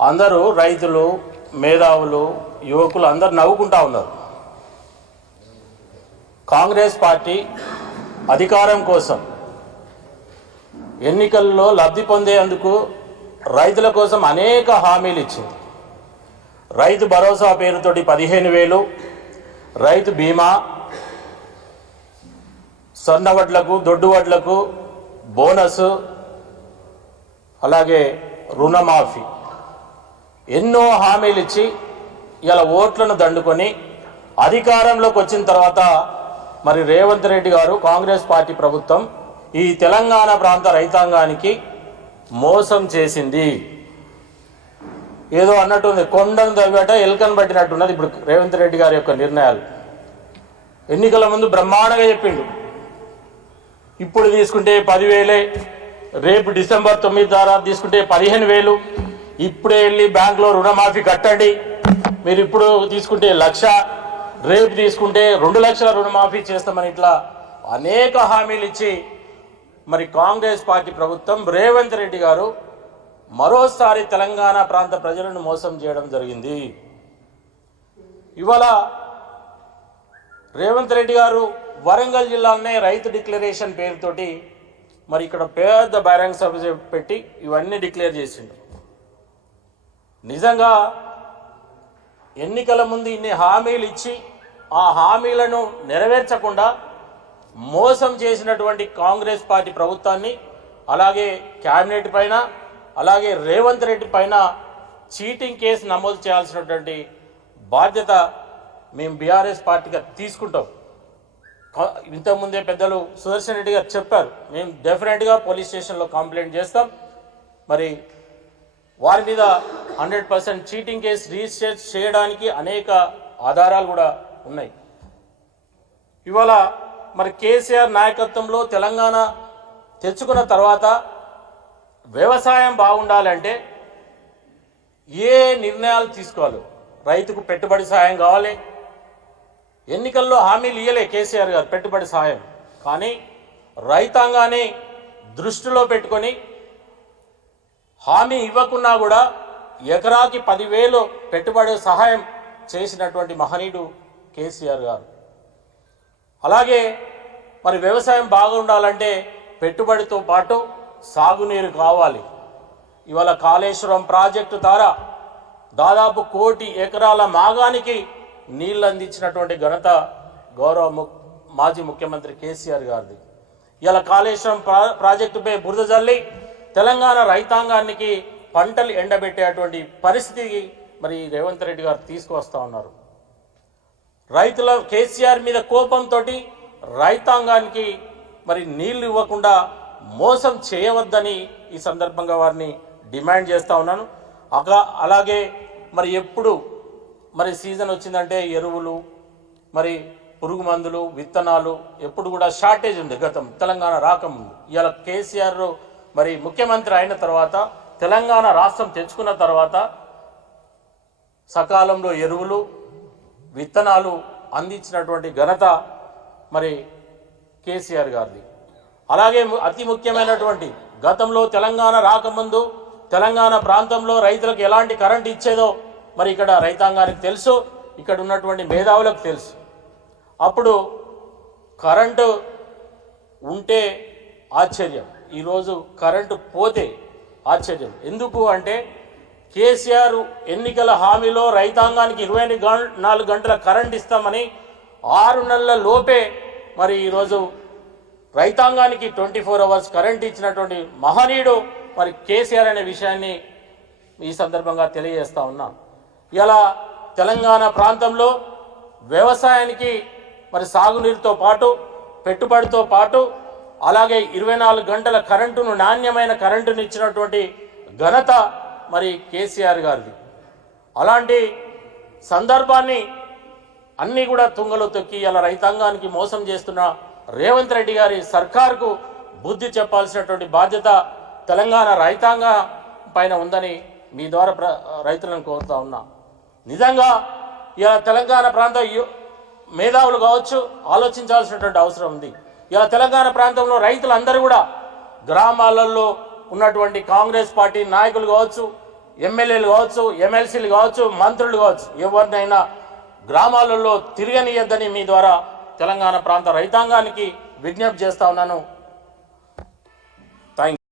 అందరూ రైతులు, మేధావులు, యువకులు అందరూ నవ్వుకుంటా ఉన్నారు. కాంగ్రెస్ పార్టీ అధికారం కోసం ఎన్నికల్లో లబ్ధి పొందేందుకు రైతుల కోసం అనేక హామీలు ఇచ్చింది. రైతు భరోసా పేరుతోటి 15,000, రైతు బీమా, సన్న వడ్లకు, దొడ్డు వడ్లకు బోనస్, అలాగే రుణమాఫీ, ఎన్నో హామీలు ఇచ్చి ఇలా ఓట్లను దండుకొని అధికారంలోకి వచ్చిన తర్వాత మరి రేవంత్ రెడ్డి గారు, కాంగ్రెస్ పార్టీ ప్రభుత్వం ఈ తెలంగాణ ప్రాంత రైతాంగానికి మోసం చేసింది. ఏదో అన్నట్టుంది, కొండను తవ్వేట ఎలుకను పట్టినట్టున్నది ఇప్పుడు రేవంత్ రెడ్డి గారి యొక్క నిర్ణయాలు. ఎన్నికల ముందు బ్రహ్మాండంగా చెప్పిండు, ఇప్పుడు తీసుకుంటే 10,000, రేపు డిసెంబర్ 9 ద్వారా తీసుకుంటే 15,000, ఇప్పుడే వెళ్ళి బ్యాంకులో రుణమాఫీ కట్టండి, మీరు ఇప్పుడు తీసుకుంటే 1,00,000, రేపు తీసుకుంటే 2 లక్షల రుణమాఫీ చేస్తామని ఇట్లా అనేక హామీలు ఇచ్చి మరి కాంగ్రెస్ పార్టీ ప్రభుత్వం, రేవంత్ రెడ్డి గారు మరోసారి తెలంగాణ ప్రాంత ప్రజలను మోసం చేయడం జరిగింది. ఇవాళ రేవంత్ రెడ్డి గారు వరంగల్ జిల్లాలోనే రైతు డిక్లరేషన్ పేరుతోటి మరి ఇక్కడ పెద్ద బహిరంగ సభ పెట్టి ఇవన్నీ డిక్లేర్ చేసిండు. నిజంగా ఎన్నికల ముందు ఇన్ని హామీలు ఇచ్చి ఆ హామీలను నెరవేర్చకుండా మోసం చేసినటువంటి కాంగ్రెస్ పార్టీ ప్రభుత్వాన్ని, అలాగే క్యాబినెట్ పైన, అలాగే రేవంత్ రెడ్డి పైన చీటింగ్ కేసు నమోదు చేయాల్సినటువంటి బాధ్యత మేము బీఆర్ఎస్ పార్టీగా తీసుకుంటాం. ఇంతకుముందే పెద్దలు సుదర్శన్ రెడ్డి గారు చెప్పారు, మేము డెఫినెట్గా పోలీస్ స్టేషన్లో కంప్లైంట్ చేస్తాం. మరి వారి మీద 100% చీటింగ్ కేసు రిజిస్టర్ చేయడానికి అనేక ఆధారాలు కూడా ఉన్నాయి. ఇవాళ మరి కేసీఆర్ నాయకత్వంలో తెలంగాణ తెచ్చుకున్న తర్వాత వ్యవసాయం బాగుండాలంటే ఏ నిర్ణయాలు తీసుకోవాలి? రైతుకు పెట్టుబడి సాయం కావాలి. ఎన్నికల్లో హామీలు ఇయ్యలే కేసీఆర్ గారు పెట్టుబడి సాయం, కానీ రైతాంగాన్ని దృష్టిలో పెట్టుకొని హామీ ఇవ్వకున్నా కూడా ఎకరాకి 10,000 పెట్టుబడి సహాయం చేసినటువంటి మహనీయుడు కేసీఆర్ గారు. అలాగే మరి వ్యవసాయం బాగుండాలంటే పెట్టుబడితో పాటు సాగునీరు కావాలి. ఇవాళ కాళేశ్వరం ప్రాజెక్టు ద్వారా దాదాపు 1 కోటి ఎకరాల మాగానికి నీళ్ళు అందించినటువంటి ఘనత గౌరవ మాజీ ముఖ్యమంత్రి కేసీఆర్ గారిది. ఇలా కాళేశ్వరం ప్రాజెక్టుపై బురద జల్లి తెలంగాణ రైతాంగానికి పంటలు ఎండబెట్టేటువంటి పరిస్థితికి మరి రేవంత్ రెడ్డి గారు తీసుకువస్తా ఉన్నారు. రైతుల కేసీఆర్ మీద కోపంతో రైతాంగానికి మరి నీళ్లు ఇవ్వకుండా మోసం చేయవద్దని ఈ సందర్భంగా వారిని డిమాండ్ చేస్తూ ఉన్నాను. అలాగే మరి ఎప్పుడు మరి సీజన్ వచ్చిందంటే ఎరువులు, మరి పురుగు మందులు, విత్తనాలు ఎప్పుడు కూడా షార్టేజ్ ఉంది. గతం తెలంగాణ రాకముందు, ఇవాళ కేసీఆర్ మరి ముఖ్యమంత్రి అయిన తర్వాత, తెలంగాణ రాష్ట్రం తెచ్చుకున్న తర్వాత సకాలంలో ఎరువులు, విత్తనాలు అందించినటువంటి ఘనత మరి కేసీఆర్ గారిది. అలాగే అతి ముఖ్యమైనటువంటి, గతంలో తెలంగాణ రాకముందు తెలంగాణ ప్రాంతంలో రైతులకు ఎలాంటి కరెంటు ఇచ్చేదో మరి ఇక్కడ రైతాంగానికి తెలుసు, ఇక్కడ ఉన్నటువంటి మేధావులకు తెలుసు. అప్పుడు కరెంటు ఉంటే ఆశ్చర్యం, ఈరోజు కరెంటు పోతే ఆశ్చర్యం. ఎందుకు అంటే కేసీఆర్ ఎన్నికల హామీలో రైతాంగానికి 24 గంటల కరెంట్ ఇస్తామని 6 నెలల లోపే మరి ఈరోజు రైతాంగానికి 24 అవర్స్ కరెంట్ ఇచ్చినటువంటి మహనీయుడు మరి కేసీఆర్ అనే విషయాన్ని ఈ సందర్భంగా తెలియజేస్తా ఉన్నాం. ఇలా తెలంగాణ ప్రాంతంలో వ్యవసాయానికి మరి సాగునీరుతో పాటు, పెట్టుబడితో పాటు, అలాగే 24 గంటల కరెంటును, నాణ్యమైన కరెంటును ఇచ్చినటువంటి ఘనత మరి కేసీఆర్ గారిది. అలాంటి సందర్భాన్ని అన్నీ కూడా తుంగలో తొక్కి ఇలా రైతాంగానికి మోసం చేస్తున్న రేవంత్ రెడ్డి గారి సర్కార్కు బుద్ధి చెప్పాల్సినటువంటి బాధ్యత తెలంగాణ రైతాంగ పైన ఉందని మీ ద్వారా రైతులను కోరుతా ఉన్నా. నిజంగా ఇలా తెలంగాణ ప్రాంత మేధావులు కావచ్చు ఆలోచించాల్సినటువంటి అవసరం ఉంది. ఇలా తెలంగాణ ప్రాంతంలో రైతులందరూ కూడా గ్రామాలలో ఉన్నటువంటి కాంగ్రెస్ పార్టీ నాయకులు కావచ్చు, ఎమ్మెల్యేలు కావచ్చు, ఎమ్మెల్సీలు కావచ్చు, మంత్రులు కావచ్చు, ఎవరినైనా గ్రామాలలో తిరగనియద్దని మీ ద్వారా తెలంగాణ ప్రాంత రైతాంగానికి విజ్ఞప్తి చేస్తా ఉన్నాను.